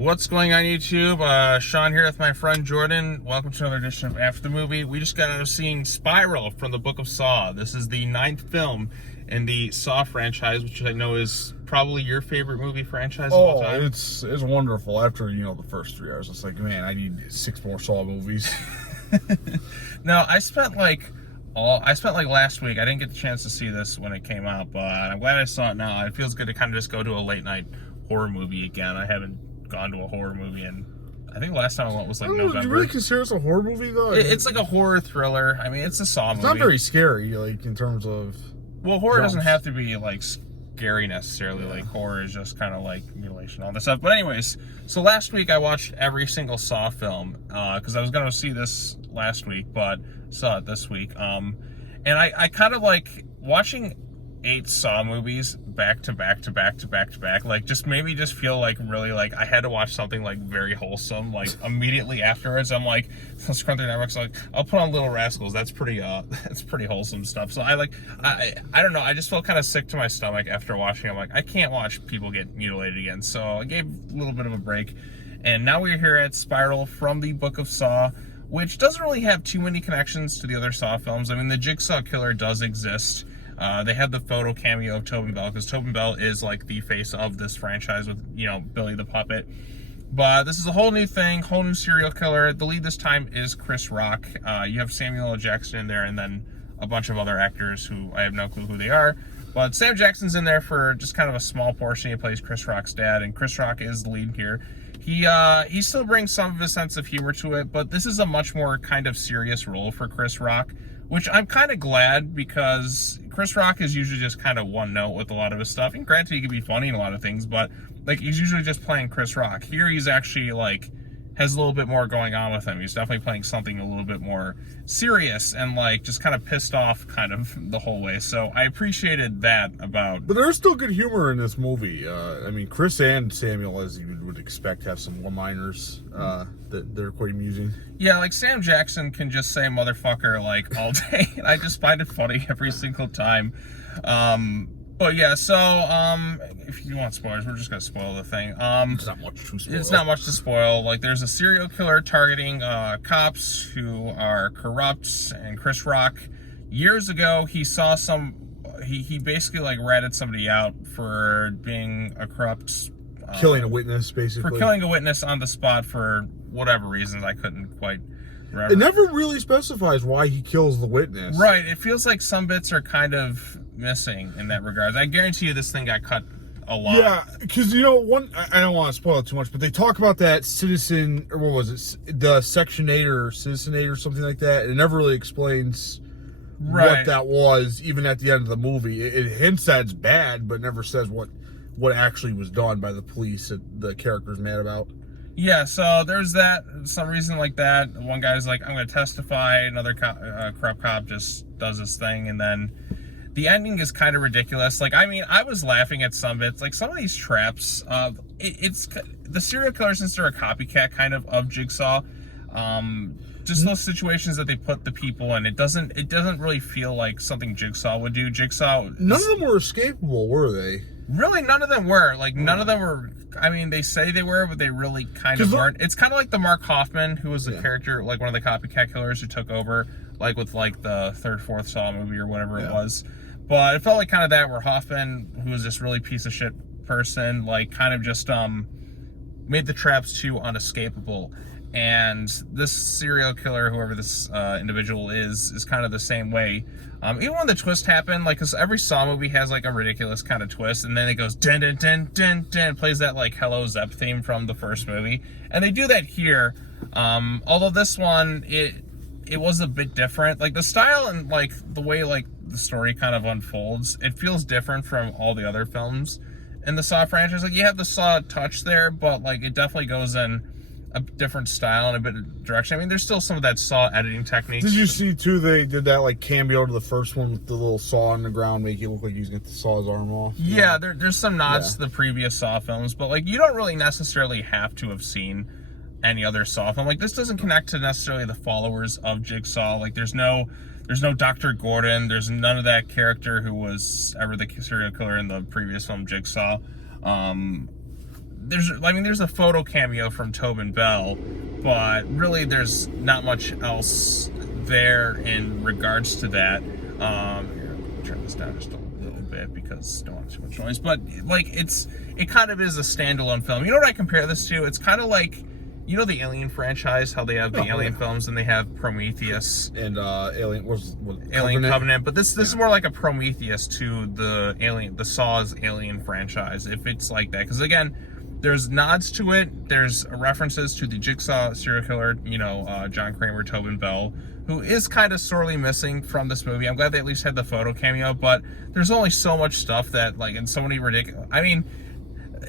What's going on YouTube? Sean here with my friend Jordan. Welcome to another edition of After the Movie. We just got out of seeing Spiral from the Book of Saw. This is the 9th film in the Saw franchise, which I know is probably your favorite movie franchise of all time. It's wonderful. After, the first 3 hours, it's like, man, I need 6 more Saw movies. Now, I spent like last week. I didn't get the chance to see this when it came out, but I'm glad I saw it now. It feels good to kind of just go to a late night horror movie again. I haven't gone to a horror movie, and I think last time I went was like November. Do you really consider this a horror movie though? It's like a horror thriller. I mean, it's a Saw movie. It's not very scary, like in terms of. Well, horror doesn't have to be like scary necessarily. Like horror is just kind of like mutilation, all this stuff. But anyways, so last week I watched every single Saw film because I was going to see this last week, but saw it this week. And I kind of like watching 8 Saw movies back to back, like just made me just feel like really like I had to watch something like very wholesome like immediately afterwards. I'm like, let's run through Netflix, like I'll put on Little Rascals. That's pretty wholesome stuff. So I don't know, I just felt kind of sick to my stomach after watching. I'm like, I can't watch people get mutilated again. So I gave a little bit of a break, and now we're here at Spiral from the Book of Saw, which doesn't really have too many connections to the other Saw films. I mean, the Jigsaw Killer does exist. They have the photo cameo of Tobin Bell, because Tobin Bell is like the face of this franchise with, Billy the Puppet. But this is a whole new thing, whole new serial killer. The lead this time is Chris Rock. You have Samuel L. Jackson in there, and then a bunch of other actors who I have no clue who they are. But Sam Jackson's in there for just kind of a small portion. He plays Chris Rock's dad, and Chris Rock is the lead here. He still brings some of his sense of humor to it, but this is a much more kind of serious role for Chris Rock, which I'm kind of glad, because Chris Rock is usually just kind of one note with a lot of his stuff. And granted, he can be funny in a lot of things, but like he's usually just playing Chris Rock. Here he's actually like has a little bit more going on with him. He's definitely playing something a little bit more serious and like just kind of pissed off kind of the whole way. So I appreciated that about. But there's still good humor in this movie. I mean, Chris and Samuel, as you would expect, have some one-liners that they're quite amusing. Yeah, like Sam Jackson can just say motherfucker like all day, and I just find it funny every single time. But yeah, so if you want spoilers, we're just gonna spoil the thing. It's not much to spoil. It's not much to spoil. Like, there's a serial killer targeting cops who are corrupt, and Chris Rock, years ago, he saw he basically like ratted somebody out for being a corrupt. Killing a witness, basically. For killing a witness on the spot for whatever reasons I couldn't quite remember. It never really specifies why he kills the witness. Right. It feels like some bits are kind of missing in that regard. I guarantee you this thing got cut a lot. Yeah, because, I don't want to spoil it too much, but they talk about that citizen, or what was it, the Section 8 or Citizen 8 or something like that. It never really explains what that was, even at the end of the movie. It hints that it's bad, but never says what actually was done by the police that the character's mad about. Yeah, so there's that, some reason like that. One guy's like, I'm going to testify. Another corrupt cop just does this thing, and then the ending is kind of ridiculous. Like, I mean, I was laughing at some bits. Like, some of these traps, it's the serial killer, since they're a copycat kind of Jigsaw, just those situations that they put the people in, it doesn't really feel like something Jigsaw would do. None of them were escapable, were they? Really, none of them were. Like, none of them were. I mean, they say they were, but they really kind of weren't. It's kind of like the Mark Hoffman, who was the character, like one of the copycat killers who took over, like with like the 3rd, 4th Saw movie or whatever it was. But it felt like kind of that, where Hoffman, who was this really piece of shit person, like kind of just made the traps too unescapable. And this serial killer, whoever this individual is kind of the same way. Even when the twist happened, like, because every Saw movie has like a ridiculous kind of twist, and then it goes dun dun dun dun dun, plays that like Hello Zep theme from the first movie, and they do that here. Although this one, it was a bit different. Like the style and like the way like the story kind of unfolds, it feels different from all the other films in the Saw franchise. Like, you have the Saw touch there, but like it definitely goes in a different style and a bit of direction. I mean, there's still some of that Saw editing technique. Did you see too? They did that like cameo to the first one with the little saw on the ground, make it look like he's going to saw his arm off. Yeah, there's some nods to the previous Saw films, but like you don't really necessarily have to have seen any other Saw film. Like, this doesn't connect to necessarily the followers of Jigsaw. Like, there's no Dr. Gordon. There's none of that character who was ever the serial killer in the previous film Jigsaw. there's a photo cameo from Tobin Bell, but really there's not much else there in regards to that. Here, I'll turn this down just a little bit because I don't want too much noise. But like it kind of is a standalone film. You know what I compare this to? It's kind of like, you know, the Alien franchise, how they have the Alien films and they have Prometheus and Alien Covenant, but this is more like a Prometheus to the Saw's Alien franchise, if it's like that, because again, there's nods to it, there's references to the Jigsaw serial killer, you know, John Kramer, Tobin Bell, who is kind of sorely missing from this movie. I'm glad they at least had the photo cameo, but there's only so much stuff that, like, and so many ridiculous, I mean,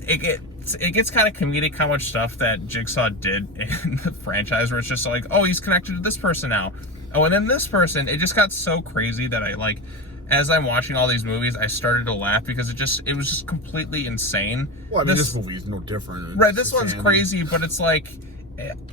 it gets kind of comedic how much stuff that Jigsaw did in the franchise, where it's just like, oh, he's connected to this person now. Oh, and then this person. It just got so crazy that I, like, as I'm watching all these movies, I started to laugh because it was just completely insane. Well, I mean, this movie is no different. Right, this one's crazy, but it's like,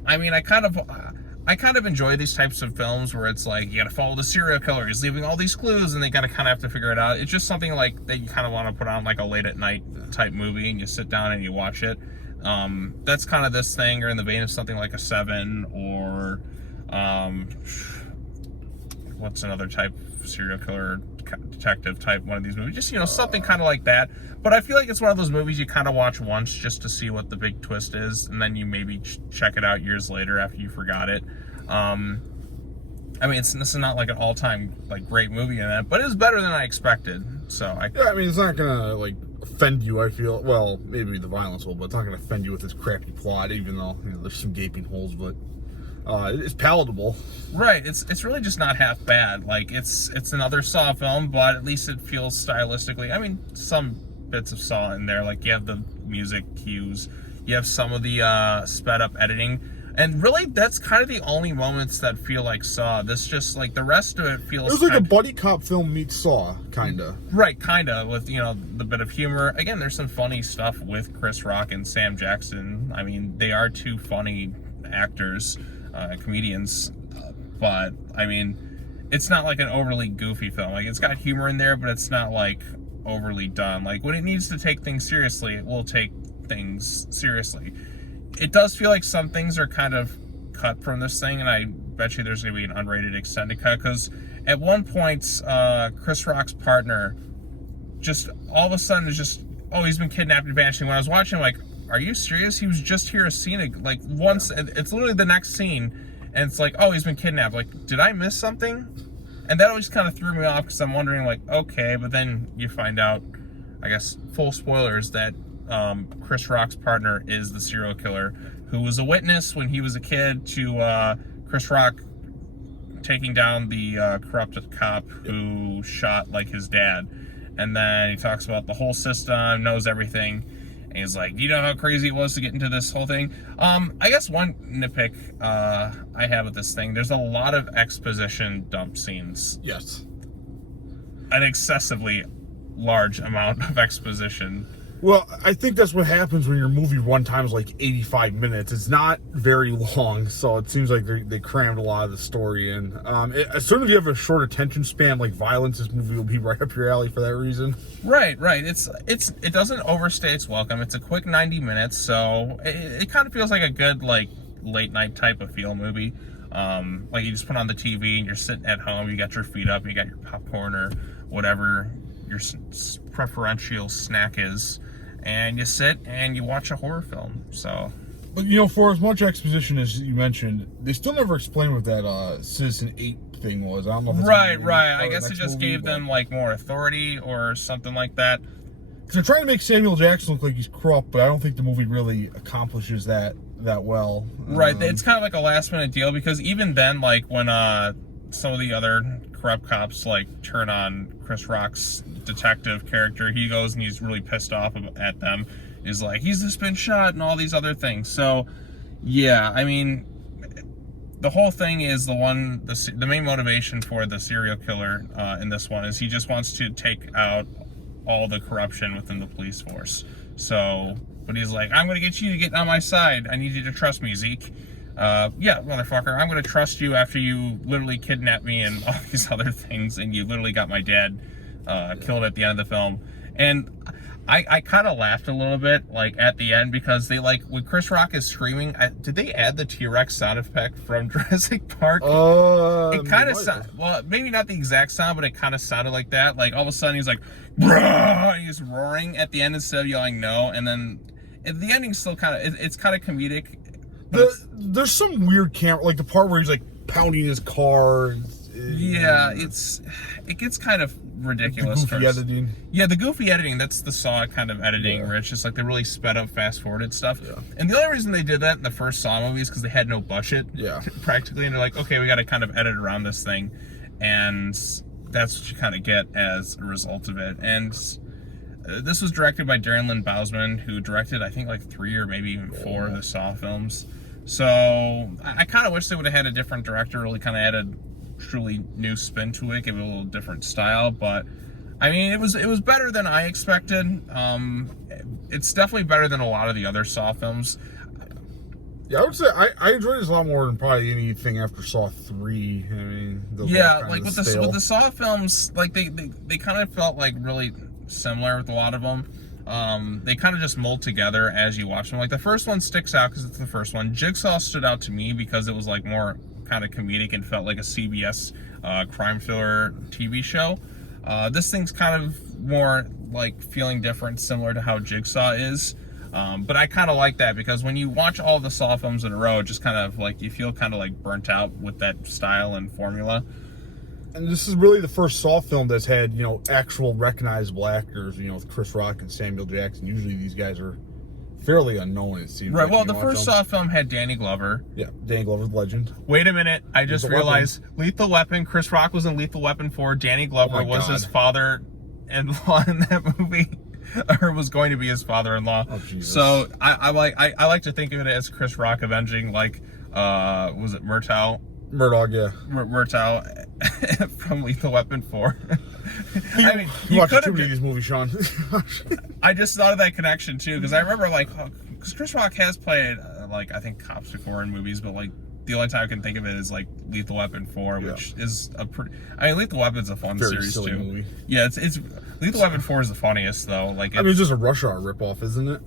I mean, I kind of enjoy these types of films where it's like, you gotta follow the serial killer, he's leaving all these clues, and they gotta kind of have to figure it out. It's just something like that you kind of want to put on like a late at night type movie, and you sit down and you watch it. That's kind of this thing, or in the vein of something like a Seven, or what's another type serial killer detective type one of these movies, just, you know, something kind of like that. But I feel like it's one of those movies you kind of watch once just to see what the big twist is, and then you maybe check it out years later after you forgot it. I mean, this is not like an all-time like great movie in that, but it's better than I expected. So yeah, I mean, it's not gonna like offend you, I feel. Well, maybe the violence will, but it's not gonna offend you with this crappy plot, even though, you know, there's some gaping holes, but it's palatable. Right, it's really just not half bad. Like, it's another Saw film, but at least it feels stylistically, I mean, some bits of Saw in there. Like, you have the music cues, you have some of the sped up editing, and really that's kind of the only moments that feel like Saw. This just, like, the rest of it feels, it was like a buddy cop film meets Saw, kinda. Right, kinda, with, you know, the bit of humor. Again, there's some funny stuff with Chris Rock and Sam Jackson. I mean, they are two funny actors, comedians, but I mean, it's not like an overly goofy film. Like, it's got humor in there, but it's not like overly done. Like, when it needs to take things seriously, it will take things seriously. It does feel like some things are kind of cut from this thing, and I bet you there's gonna be an unrated extended cut, because at one point, Chris Rock's partner just all of a sudden is just, oh, he's been kidnapped and vanishing. When I was watching, I'm like, are you serious? He was just here a scene, like, once. It's literally the next scene, and it's like, oh, he's been kidnapped. Like, did I miss something? And that always kind of threw me off, because I'm wondering, like, okay, but then you find out, I guess, full spoilers, that Chris Rock's partner is the serial killer, who was a witness when he was a kid to Chris Rock taking down the corrupted cop who shot, like, his dad. And then he talks about the whole system, knows everything. And he's like, do you know how crazy it was to get into this whole thing? I guess one nitpick I have with this thing, there's a lot of exposition dump scenes. Yes. An excessively large amount of exposition. Well, I think that's what happens when your movie runtime is like 85 minutes. It's not very long, so it seems like they crammed a lot of the story in. Certainly if you have a short attention span like violence, this movie will be right up your alley for that reason. Right. It doesn't overstay its welcome. It's a quick 90 minutes, so it kind of feels like a good, like, late night type of feel movie. Like, you just put on the TV and you're sitting at home, you got your feet up, you got your popcorn or whatever your preferential snack is, and you sit and you watch a horror film. So, but, you know, for as much exposition as you mentioned, they still never explained what that Citizen 8 thing was. I don't know if it's right. I guess it just gave them, like, more authority or something like that. Because they're trying to make Samuel Jackson look like he's corrupt, but I don't think the movie really accomplishes that well. Right, it's kind of like a last minute deal, because even then, like, when some of the other corrupt cops, like, turn on Chris Rock's detective character, he goes and he's really pissed off at them. He's like, he's just been shot and all these other things. So, yeah, I mean, the whole thing is the main motivation for the serial killer in this one is he just wants to take out all the corruption within the police force. So, but he's like, I'm going to get you to get on my side. I need you to trust me, Zeke. Yeah, motherfucker, I'm going to trust you after you literally kidnapped me and all these other things, and you literally got my dad killed at the end of the film. And I kind of laughed a little bit, like, at the end, because they, like, when Chris Rock is screaming, did they add the T-Rex sound effect from Jurassic Park? It kind of well, maybe not the exact sound, but it kind of sounded like that. Like, all of a sudden, he's like, and he's roaring at the end instead of yelling no, and then the ending's still kind of, it's kind of comedic. There's some weird camera, like the part where he's, like, pounding his car. Yeah, it gets kind of ridiculous. The goofy editing. Yeah, the goofy editing, that's the Saw kind of editing, where it's just like they really sped up, fast-forwarded stuff. Yeah. And the only reason they did that in the first Saw movie is because they had no budget, practically, and they're like, okay, we got to kind of edit around this thing, and that's what you kind of get as a result of it. And this was directed by Darren Lynn Bousman, who directed, I think, like 3 or maybe even 4 of the Saw films. So I kind of wish they would have had a different director, really kind of added truly new spin to it, give it a little different style. But I mean, it was better than I expected. It's definitely better than a lot of the other Saw films. Yeah, I would say I enjoyed this a lot more than probably anything after Saw 3. I mean, like with the Saw films, like they kind of felt like really similar with a lot of them. They kind of just mold together as you watch them. Like the first one sticks out because it's the first one. Jigsaw stood out to me because it was like more kind of comedic and felt like a CBS crime thriller TV show. This thing's kind of more like feeling different, similar to how Jigsaw is. But I kind of like that because when you watch all the Saw films in a row, just kind of like you feel kind of like burnt out with that style and formula. And this is really the first Saw film that's had, you know, actual recognizable actors, you know, with Chris Rock and Samuel Jackson. Usually these guys are fairly unknown, it seems. Right, well, the first Saw film had Danny Glover. Yeah, Danny Glover's legend. Wait a minute, I just realized Lethal Weapon. Chris Rock was in Lethal Weapon 4. Danny Glover was his father-in-law in that movie. Or was going to be his father-in-law. Oh, Jesus. So I like to think of it as Chris Rock avenging, like, was it Murtaugh? Murdoch, yeah. Murtaugh from Lethal Weapon 4. I mean, you watch too many of these movies, Sean. I just thought of that connection too, because I remember, like, because Chris Rock has played like, I think, cops before in movies, but like the only time I can think of it is like Lethal Weapon 4, which is a pretty. I mean, Lethal Weapon's a fun series silly too. Movie. Yeah, it's Lethal Weapon 4 is the funniest though. Like, I mean, it's just a Rush Hour ripoff, isn't it?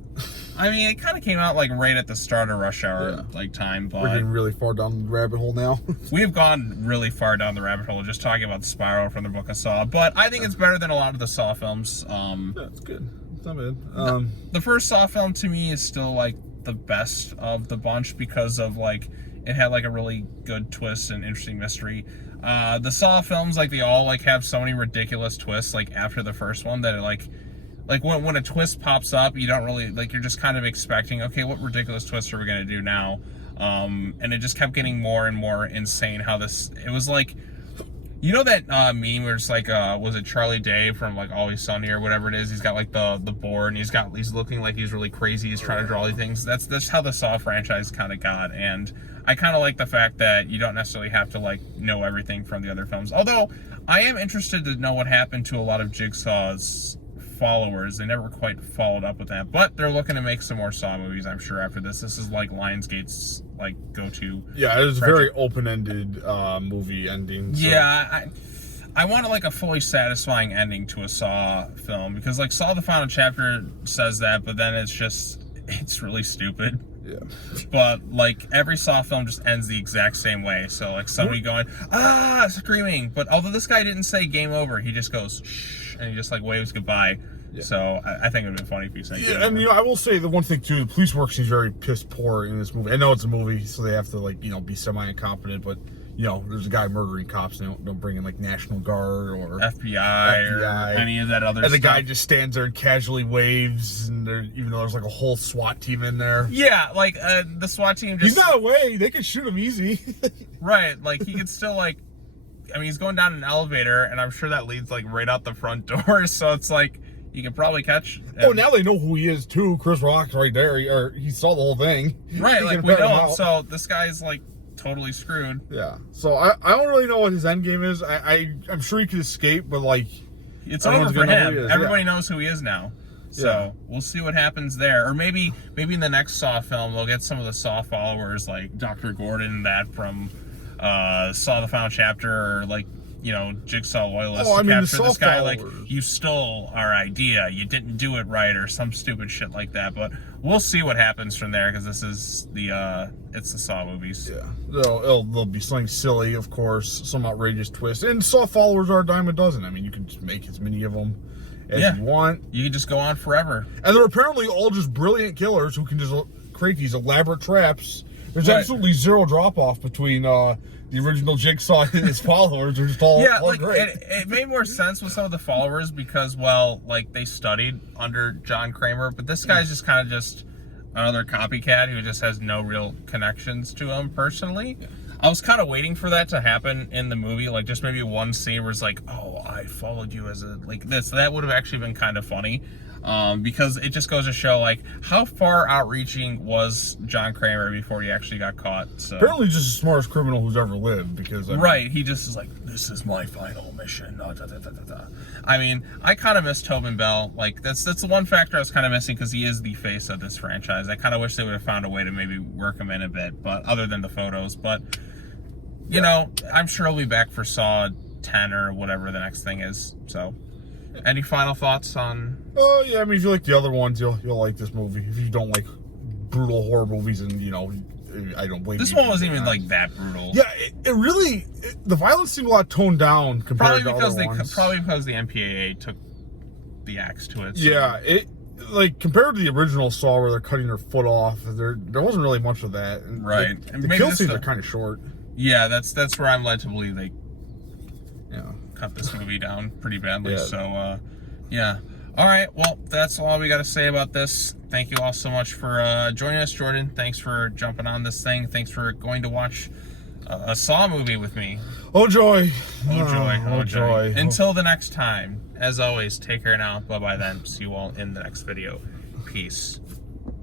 I mean, it kind of came out like right at the start of Rush Hour like time, but we're getting really far down the rabbit hole now. We have gone really far down the rabbit hole just talking about the Spiral from the Book of Saw, but I think it's better than a lot of the Saw films. Yeah, it's good. It's not bad. The first Saw film to me is still like the best of the bunch because of like it had like a really good twist and interesting mystery. The Saw films, like, they all like have so many ridiculous twists like after the first one that it, like when a twist pops up, you don't really like, you're just kind of expecting, okay, what ridiculous twist are we gonna do now? And it just kept getting more and more insane how it was like, you know that meme where it's like, was it Charlie Day from like Always Sunny or whatever it is? He's got like the board and he's looking like he's really crazy. He's trying to draw all these things. That's how the Saw franchise kind of got. And I kind of like the fact that you don't necessarily have to like know everything from the other films. Although I am interested to know what happened to a lot of Jigsaw's followers. They never quite followed up with that, but they're looking to make some more Saw movies, I'm sure, after this. This is like Lionsgate's like go-to. Yeah, it was a very open-ended movie ending. So. Yeah, I want like a fully satisfying ending to a Saw film, because like Saw the Final Chapter says that, but then it's really stupid. Yeah. But like every Saw film just ends the exact same way. So like somebody going, screaming. But although this guy didn't say game over, he just goes, shh, and he just like waves goodbye. Yeah. So I think it would have been funny if he said game over. And you know, I will say the one thing too, the police work seems very piss poor in this movie. I know it's a movie, so they have to like, you know, be semi-incompetent, but you know, there's a guy murdering cops, and they don't bring in like National Guard or FBI or any of that other stuff. And the guy just stands there and casually waves, and even though there's like a whole SWAT team in there. Yeah, like the SWAT team just... He's not away. They can shoot him easy. Right, like he could still like... I mean, he's going down an elevator, and I'm sure that leads like right out the front door, so it's like... You can probably catch him. Oh, now they know who he is too. Chris Rock's right there. He saw the whole thing. Right, like we know him. So this guy's like totally screwed. Yeah. So I don't really know what his end game is. I'm sure he could escape, but like it's over for him. Everybody knows who he is now. So we'll see what happens there. Or maybe in the next Saw film they'll get some of the Saw followers like Dr. Gordon, that from Saw the Final Chapter, or like Jigsaw loyalists Oh, I to mean, the capture this Saw guy. Like, followers. you stole our idea, you didn't do it right, or some stupid shit like that. But we'll see what happens from there, because this is it's the Saw movies. Yeah, they'll be something silly, of course, some outrageous twist. And Saw followers are a dime a dozen. I mean, you can just make as many of them as you want. You can just go on forever. And they're apparently all just brilliant killers who can just create these elaborate traps. There's Right. absolutely zero drop-off between the original Jigsaw and his followers. They're just all great. It made more sense with some of the followers because, well, like, they studied under John Kramer, but this guy's just kind of just another copycat who just has no real connections to him personally. Yeah. I was kind of waiting for that to happen in the movie, like just maybe one scene where it's like, oh, I followed you as like this. That would have actually been kind of funny. Because it just goes to show, like, how far outreaching was John Kramer before he actually got caught. So apparently just the smartest criminal who's ever lived, because he just is like, this is my final mission. Da, da, da, da, da. I mean, I kind of miss Tobin Bell. Like, that's the one factor I was kind of missing, because he is the face of this franchise. I kind of wish they would have found a way to maybe work him in a bit, but other than the photos. But you know, I'm sure he'll be back for Saw 10 or whatever the next thing is. So, any final thoughts on? Oh yeah, I mean, if you like the other ones, you'll like this movie. If you don't like brutal horror movies, and I don't blame this you one wasn't even like that brutal. Yeah, it really the violence seemed a lot toned down compared to other ones. Probably because the MPAA took the axe to it. So. Yeah, it like compared to the original Saw where they're cutting her foot off, there wasn't really much of that. And right. The kill scenes are kind of short. Yeah, that's where I'm led to believe they cut this movie down pretty badly. Yeah. So, yeah. All right, well, that's all we got to say about this. Thank you all so much for joining us, Jordan. Thanks for jumping on this thing. Thanks for going to watch a Saw movie with me. Oh, joy. Oh, joy. Oh, joy. Until the next time, as always, take care now. Bye-bye then. See you all in the next video. Peace.